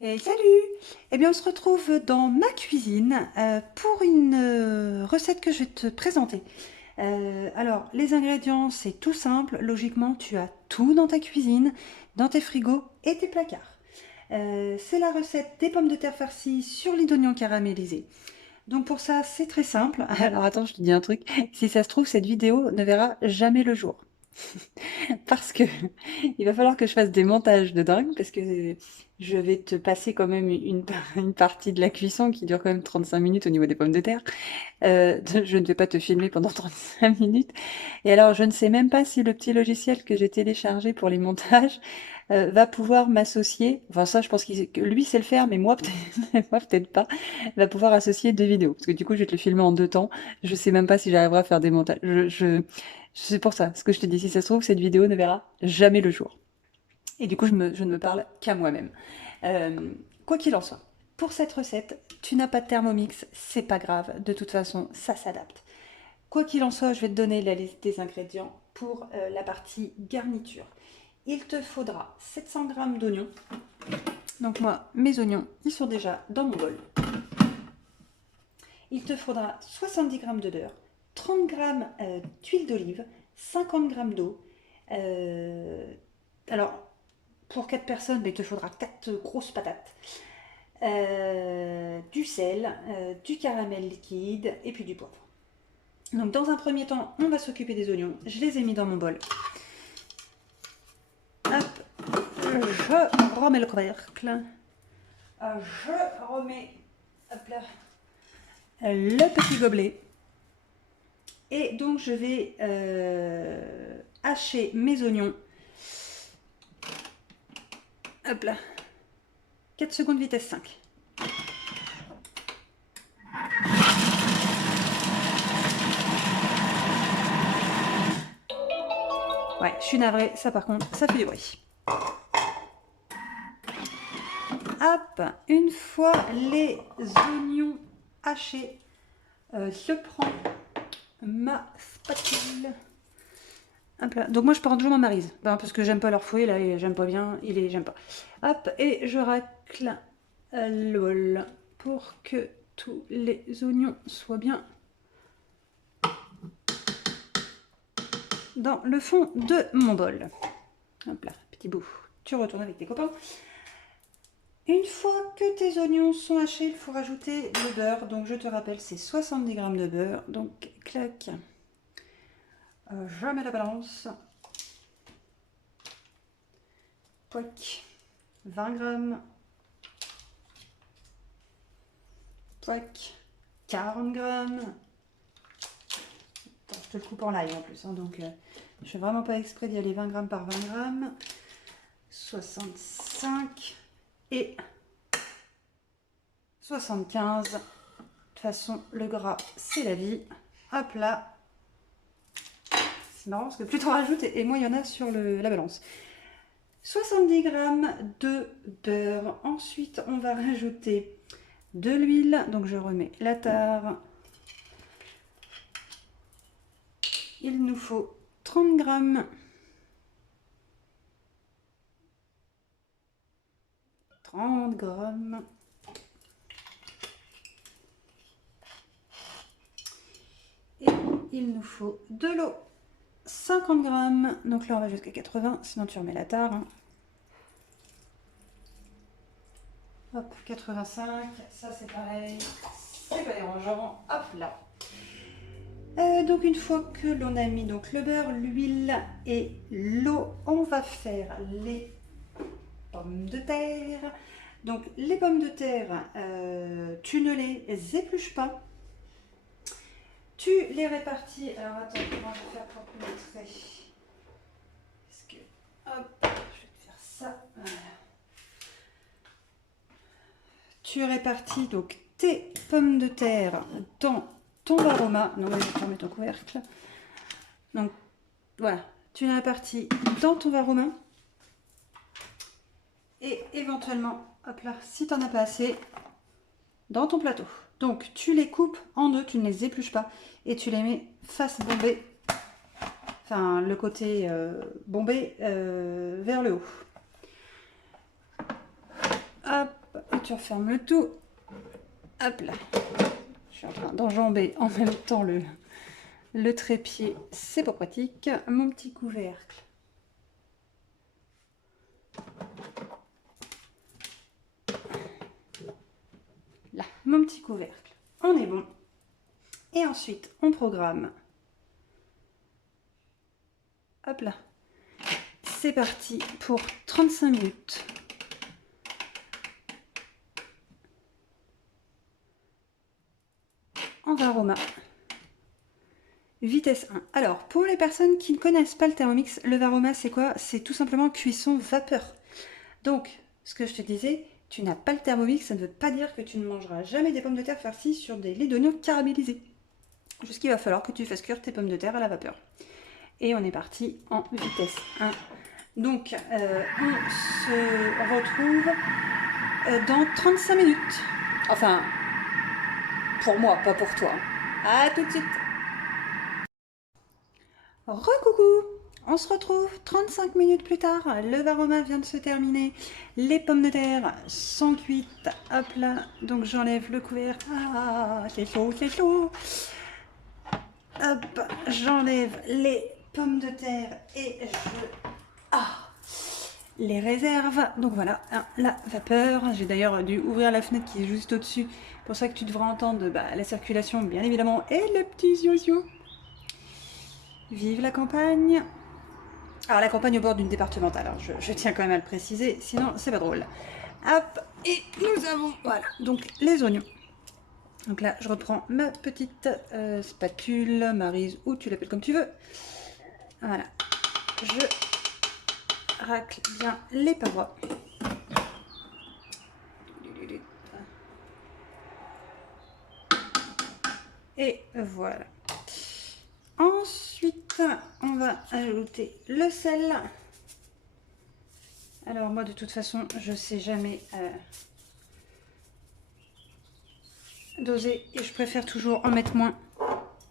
Et salut! Eh bien, on se retrouve dans ma cuisine pour une recette que je vais te présenter. Alors, les ingrédients, c'est tout simple. Logiquement, tu as tout dans ta cuisine, dans tes frigos et tes placards. C'est la recette des pommes de terre farcies sur lit d'oignon caramélisé. Donc pour ça, c'est très simple. Alors attends, je te dis un truc. Si ça se trouve, cette vidéo ne verra jamais le jour. Parce que il va falloir que je fasse des montages de dingue, parce que je vais te passer quand même une partie de la cuisson qui dure quand même 35 minutes au niveau des pommes de terre. Je ne vais pas te filmer pendant 35 minutes. Et alors, je ne sais même pas si le petit logiciel que j'ai téléchargé pour les montages va pouvoir m'associer. Enfin, ça, je pense que lui sait le faire, mais moi, peut-être moi, peut-être pas. Va pouvoir associer deux vidéos. Parce que du coup, je vais te le filmer en deux temps. Je sais même pas si j'arriverai à faire des montages. C'est pour ça. Ce que je te dis, si ça se trouve, cette vidéo ne verra jamais le jour. Et du coup, je ne me parle qu'à moi-même. Euh, Quoi qu'il en soit, pour cette recette, tu n'as pas de Thermomix, c'est pas grave. De toute façon, ça s'adapte. Quoi qu'il en soit, je vais te donner la liste des ingrédients pour la partie garniture. Il te faudra 700 g d'oignons. Donc moi, mes oignons, ils sont déjà dans mon bol. Il te faudra 70 g de beurre, 30 g d'huile d'olive, 50 g d'eau. Alors, pour 4 personnes, il te faudra 4 grosses patates, du sel, du caramel liquide et puis du poivre. Donc dans un premier temps, on va s'occuper des oignons. Je les ai mis dans mon bol. Hop, je remets le couvercle. Je remets hop là, le petit gobelet. Et donc je vais hacher mes oignons. Hop là. 4 secondes vitesse 5. Ouais, je suis navrée, ça par contre, ça fait du bruit. Hop, une fois les oignons hachés, je prends ma spatule. Hop là. Donc moi je prends toujours ma maryse, parce que j'aime pas leur fouet là, et j'aime pas bien, j'aime pas. Hop, et je racle le bol pour que tous les oignons soient bien dans le fond de mon bol. Hop là, petit bout. Tu retournes avec tes copains. Une fois que tes oignons sont hachés, il faut rajouter le beurre. Donc je te rappelle, c'est 70 g de beurre. Donc clac, je mets la balance. Pouac, 20 g. Pouac, 40 g. Attends, je te le coupe en live en plus, hein, donc je fais vraiment pas exprès d'y aller 20 g par 20 g. 65 et 75. De toute façon, le gras, c'est la vie. Hop là. C'est marrant parce que plus tu rajoutes, et moins il y en a sur la balance. 70 g de beurre. Ensuite, on va rajouter de l'huile. Donc, je remets la tare. Il nous faut 30 g. 30 g. Et il nous faut de l'eau. 50 g. Donc là, on va jusqu'à 80, sinon tu remets la tare. Hein. Hop, 85, ça c'est pareil. C'est pas dérangeant. Hop là. Donc une fois que l'on a mis donc le beurre, l'huile et l'eau, on va faire les pommes de terre. Donc les pommes de terre, tu ne les épluches pas. Tu les répartis. Alors attends, comment je vais faire pour te montrer. Parce que, hop, je vais te faire ça. Voilà. Tu répartis donc tes pommes de terre dans ton aroma. Non, je vais fermer ton couvercle. Donc voilà, tu les répartis dans ton aroma. Et éventuellement, hop là, si tu n'en as pas assez, dans ton plateau. Donc tu les coupes en deux, tu ne les épluches pas et tu les mets face bombée, enfin le côté bombé vers le haut. Hop tu refermes le tout. Hop là. Je suis en train d'enjamber en même temps le trépied. C'est pas pratique. Mon petit couvercle. Là, mon petit couvercle. On est bon. Et ensuite, on programme. Hop là. C'est parti pour 35 minutes. En Varoma. Vitesse 1. Alors, pour les personnes qui ne connaissent pas le Thermomix, le Varoma, c'est quoi? C'est tout simplement cuisson vapeur. Donc, ce que je te disais, tu n'as pas le Thermomix, ça ne veut pas dire que tu ne mangeras jamais des pommes de terre farcies sur des laits d'oignon caramélisés. Juste qu'il va falloir que tu fasses cuire tes pommes de terre à la vapeur. Et on est parti en vitesse 1. Donc, on se retrouve dans 35 minutes. Enfin, pour moi, pas pour toi. À tout de suite. Recoucou, on se retrouve 35 minutes plus tard. Le Varoma vient de se terminer. Les pommes de terre sont cuites. Hop là, donc j'enlève le couvercle. Ah, c'est chaud, c'est chaud. Hop, j'enlève les pommes de terre et je les réserve. Donc voilà, hein, la vapeur. J'ai d'ailleurs dû ouvrir la fenêtre qui est juste au-dessus. C'est pour ça que tu devras entendre la circulation, bien évidemment, et les petits yo-yo. Vive la campagne. Alors la campagne au bord d'une départementale, alors je tiens quand même à le préciser, sinon c'est pas drôle. Hop, et nous avons, voilà, donc les oignons. Donc là, je reprends ma petite spatule, maryse, ou tu l'appelles comme tu veux. Voilà, je racle bien les parois. Et voilà. Ensuite, on va ajouter le sel. Alors moi, de toute façon, je sais jamais doser et je préfère toujours en mettre moins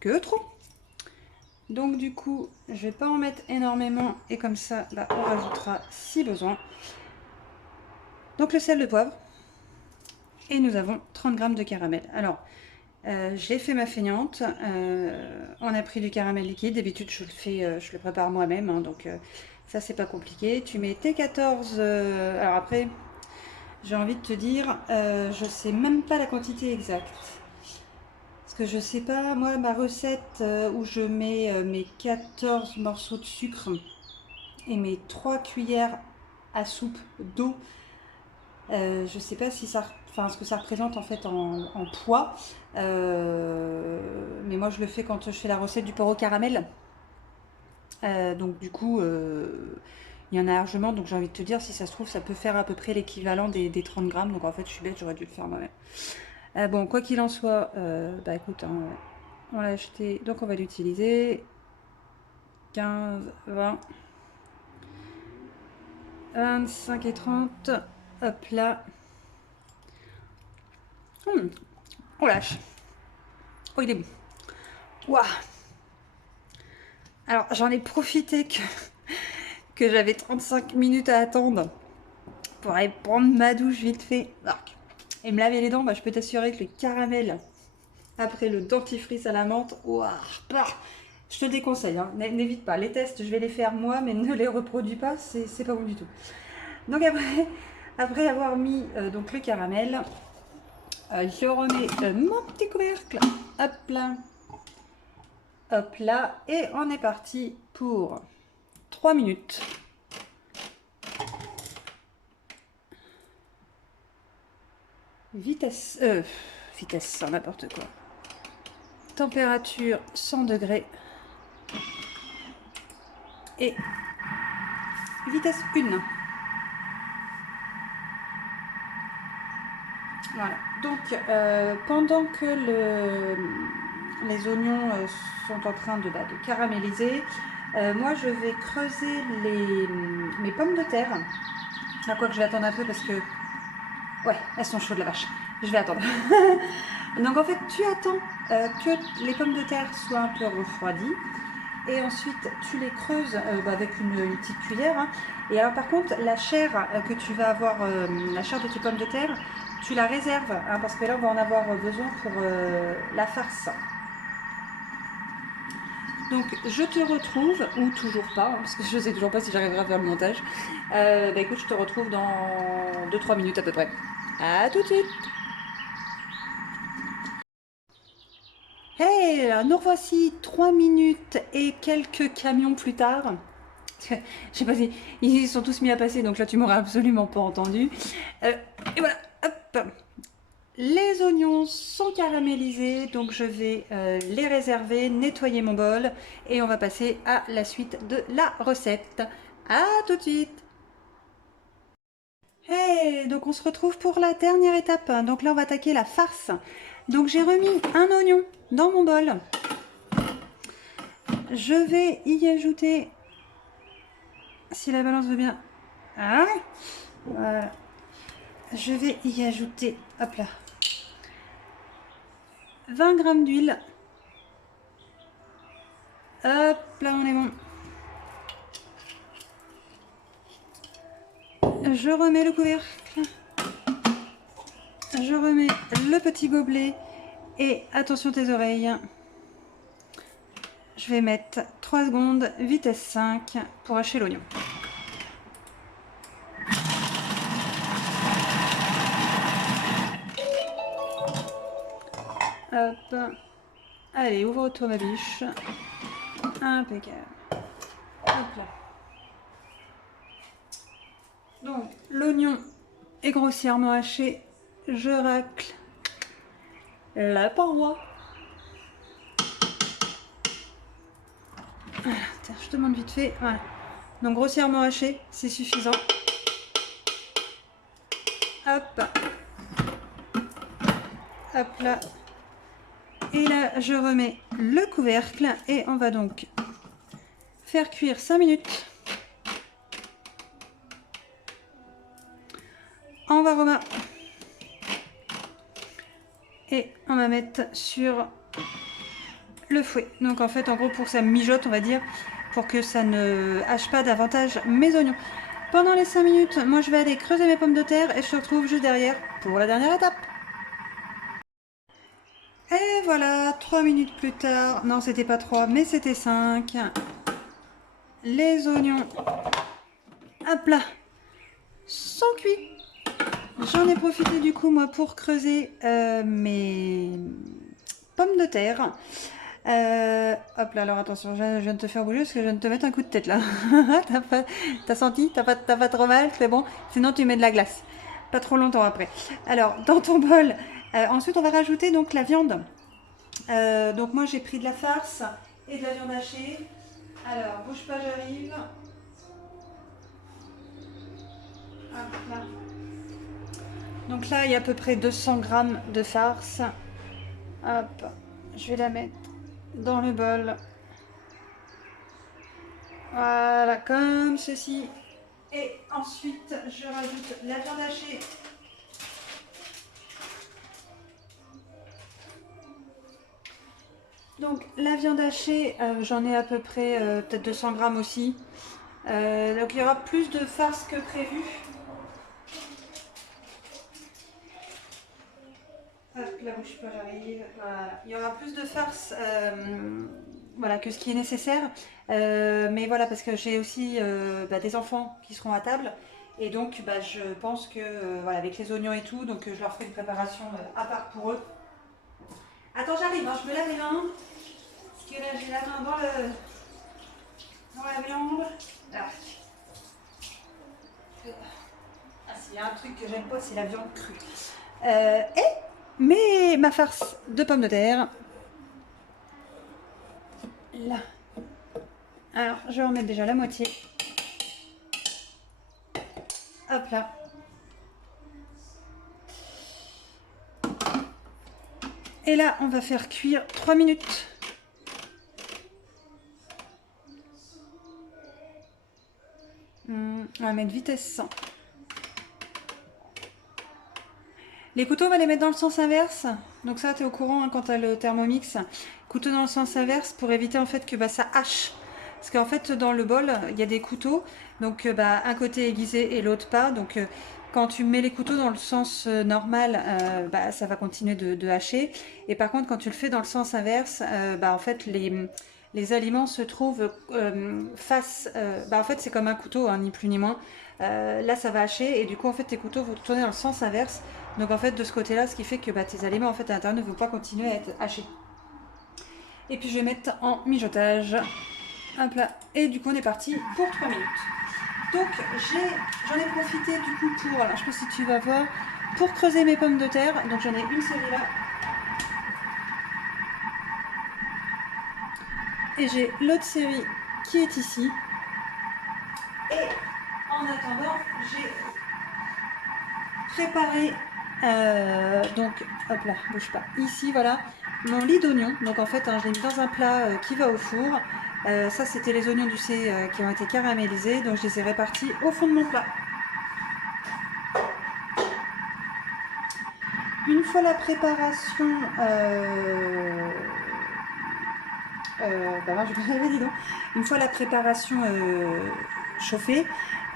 que trop. Donc du coup, je vais pas en mettre énormément et comme ça, on rajoutera si besoin. Donc le sel, le poivre. Et nous avons 30 g de caramel. Alors, j'ai fait ma feignante. On a pris du caramel liquide. D'habitude, je le prépare moi-même. Hein, donc, ça, c'est pas compliqué. Tu mets tes 14. Alors après, j'ai envie de te dire, je sais même pas la quantité exacte. Parce que je sais pas, moi, ma recette où je mets mes 14 morceaux de sucre et mes 3 cuillères à soupe d'eau, je sais pas si ça, ce que ça représente en fait en poids. Mais moi je le fais quand je fais la recette du porc au caramel. Donc du coup, il y en a largement. Donc j'ai envie de te dire, si ça se trouve, ça peut faire à peu près l'équivalent des 30 grammes. Donc en fait, je suis bête, j'aurais dû le faire moi-même. Bon, quoi qu'il en soit, écoute, hein, on l'a acheté, donc on va l'utiliser. 15, 20, 25 et 30. Hop là. On lâche. Oh, il est bon. Waouh. Alors, j'en ai profité que j'avais 35 minutes à attendre pour aller prendre ma douche vite fait. Et me laver les dents, je peux t'assurer que le caramel, après le dentifrice à la menthe, waouh, je te déconseille, hein, n'évite pas. Les tests, je vais les faire moi, mais ne les reproduis pas, c'est pas bon du tout. Donc après avoir mis donc le caramel, je remets mon petit couvercle, hop là, et on est parti pour 3 minutes. Vitesse, n'importe quoi. Température 100 degrés. Et vitesse 1. Voilà. Donc, pendant que les oignons sont en train de caraméliser, moi je vais creuser mes pommes de terre. À quoi que je vais attendre un peu parce que... Ouais, elles sont chaudes la vache. Je vais attendre. Donc en fait, tu attends que les pommes de terre soient un peu refroidies. Et ensuite, tu les creuses avec une petite cuillère. Hein. Et alors par contre, la chair que tu vas avoir, la chair de tes pommes de terre, tu la réserves, hein, parce que là, on va en avoir besoin pour la farce. Donc, je te retrouve, ou toujours pas, hein, parce que je sais toujours pas si j'arriverai à faire le montage. Bah écoute, je te retrouve dans 2-3 minutes à peu près. À tout de suite. Hey, alors nous revoici 3 minutes et quelques camions plus tard. Je sais pas si ils sont tous mis à passer, donc là tu m'auras absolument pas entendu. Et voilà, hop. Les oignons sont caramélisés, donc je vais les réserver, nettoyer mon bol et on va passer à la suite de la recette. À tout de suite. Hey, donc on se retrouve pour la dernière étape. Donc là on va attaquer la farce. Donc j'ai remis un oignon dans mon bol. Je vais y ajouter, si la balance veut bien, hein, voilà. Je vais y ajouter, hop là, 20 g d'huile. Hop là, on est bon. Je remets le couvercle. Je remets le petit gobelet. Et attention tes oreilles. Je vais mettre 3 secondes, vitesse 5 pour hacher l'oignon. Hop. Allez, ouvre-toi ma biche. Impeccable. Hop là. Donc, l'oignon est grossièrement haché. Je racle la paroi. Voilà, tiens, je te montre vite fait. Voilà. Donc, grossièrement haché, c'est suffisant. Hop. Hop là. Et là, je remets le couvercle et on va donc faire cuire 5 minutes. En varoma. Et on va mettre sur le fouet. Donc en fait, en gros, pour que ça mijote, on va dire, pour que ça ne hache pas davantage mes oignons. Pendant les 5 minutes, moi je vais aller creuser mes pommes de terre et je te retrouve juste derrière pour la dernière étape. Et voilà, 3 minutes plus tard, non c'était pas 3 mais c'était 5. Les oignons, hop là, sont cuits. J'en ai profité du coup moi pour creuser mes pommes de terre. Hop là, alors attention, je viens de te faire bouger parce que je viens de te mettre un coup de tête là. T'as senti? T'as pas trop mal? C'est bon? Sinon tu mets de la glace. Pas trop longtemps après. Alors, dans ton bol, ensuite on va rajouter donc la viande. Donc moi j'ai pris de la farce et de la viande hachée. Alors, bouge pas, j'arrive. Hop là. Donc là, il y a à peu près 200 g de farce. Hop, je vais la mettre dans le bol. Voilà, comme ceci. Et ensuite, je rajoute la viande hachée. Donc la viande hachée, j'en ai à peu près peut-être 200 g aussi. Donc il y aura plus de farce que prévu. Hop, la bouche pas, j'arrive. Voilà. Il y aura plus de farce voilà, que ce qui est nécessaire. Mais voilà, parce que j'ai aussi des enfants qui seront à table. Et donc, je pense que, voilà, avec les oignons et tout, donc je leur ferai une préparation à part pour eux. Attends, j'arrive, hein, je me lave les mains. Parce que là, j'ai la main dans la viande. Ah. S'il y a un truc que j'aime pas, c'est la viande crue. Mais ma farce de pommes de terre. Là. Alors, je vais en mettre déjà la moitié. Hop là. Et là, on va faire cuire 3 minutes. On va mettre vitesse 100. Les couteaux, on va les mettre dans le sens inverse. Donc ça, tu es au courant hein, quand tu as le Thermomix. Couteau dans le sens inverse pour éviter en fait que ça hache. Parce qu'en fait, dans le bol, il y a des couteaux. Donc un côté aiguisé et l'autre pas. Donc quand tu mets les couteaux dans le sens normal, bah, ça va continuer de hacher. Et par contre, quand tu le fais dans le sens inverse, bah, en fait, les aliments se trouvent face... bah, en fait, c'est comme un couteau, hein, ni plus ni moins. Là, ça va hacher et du coup, en fait, tes couteaux vont tourner dans le sens inverse. Donc, en fait, de ce côté-là, ce qui fait que bah, tes aliments, en fait, à l'intérieur ne vont pas continuer à être hachés. Et puis, je vais mettre en mijotage. Hop là. Et du coup, on est parti pour 3 minutes. Donc j'en ai profité du coup pour, alors je sais pas si tu vas voir, pour creuser mes pommes de terre. Donc j'en ai une série là. Et j'ai l'autre série qui est ici. Et en attendant, j'ai préparé, donc hop là, bouge pas, ici voilà, mon lit d'oignons. Donc en fait, hein, je l'ai mis dans un plat qui va au four. Ça c'était les oignons du C qui ont été caramélisés. Donc je les ai répartis au fond de mon plat. Une fois la préparation, bah moi je vais y arriver, dis donc. Une fois la préparation chauffée,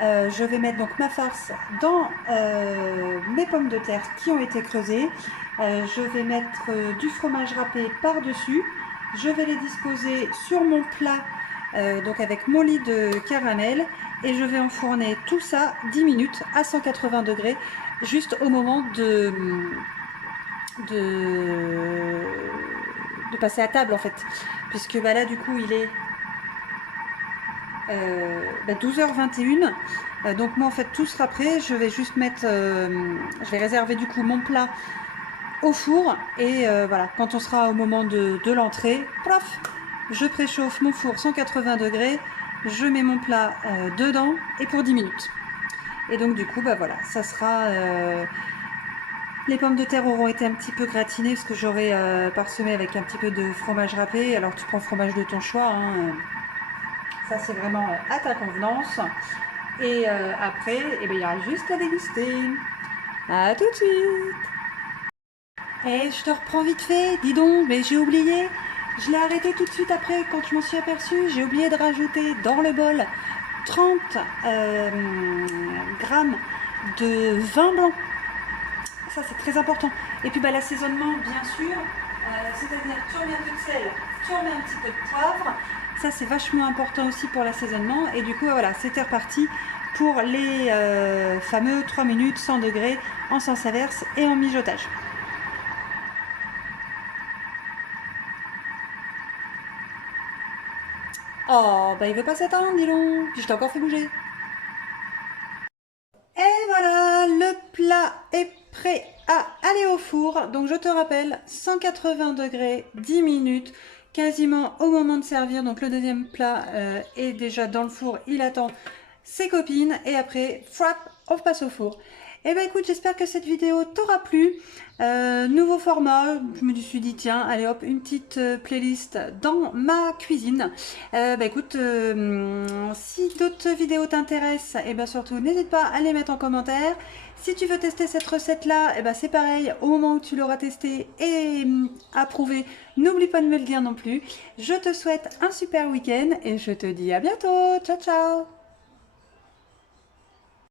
je vais mettre donc ma farce dans mes pommes de terre qui ont été creusées. Je vais mettre du fromage râpé par-dessus. Je vais les disposer sur mon plat, donc avec mon lit de caramel. Et je vais enfourner tout ça 10 minutes à 180 degrés, juste au moment de passer à table en fait, puisque bah, là du coup il est 12h21, donc moi en fait tout sera prêt. Je vais juste mettre, je vais réserver du coup mon plat au four et voilà, quand on sera au moment de l'entrée, plof, je préchauffe mon four 180 degrés, je mets mon plat dedans et pour 10 minutes. Et donc du coup bah voilà, ça sera les pommes de terre auront été un petit peu gratinées parce que j'aurai parsemé avec un petit peu de fromage râpé. Alors tu prends le fromage de ton choix, hein, ça c'est vraiment à ta convenance. Et après, eh ben, il y aura juste à déguster. À tout de suite. Et je te reprends vite fait, dis donc, mais j'ai oublié. Je l'ai arrêté tout de suite après quand je m'en suis aperçue. J'ai oublié de rajouter dans le bol 30 grammes de vin blanc. Ça c'est très important. Et puis bah, l'assaisonnement bien sûr, c'est-à-dire tu remets un peu de sel, tu remets un petit peu de poivre. Ça c'est vachement important aussi pour l'assaisonnement. Et du coup voilà, c'était reparti pour les fameux 3 minutes 100 degrés en sens inverse et en mijotage. Oh bah il veut pas s'attendre, dis donc. Puis je t'ai encore fait bouger. Et voilà, le plat est prêt à aller au four. Donc je te rappelle, 180 degrés, 10 minutes, quasiment au moment de servir. Donc le deuxième plat est déjà dans le four, il attend ses copines. Et après, frap, on passe au four. Et ben écoute, j'espère que cette vidéo t'aura plu. Nouveau format, je me suis dit tiens, allez hop, une petite playlist dans ma cuisine. Bah écoute, si d'autres vidéos t'intéressent, et ben surtout n'hésite pas à les mettre en commentaire. Si tu veux tester cette recette là, et ben c'est pareil, au moment où tu l'auras testée et approuvé, n'oublie pas de me le dire non plus. Je te souhaite un super week-end et je te dis à bientôt. Ciao ciao.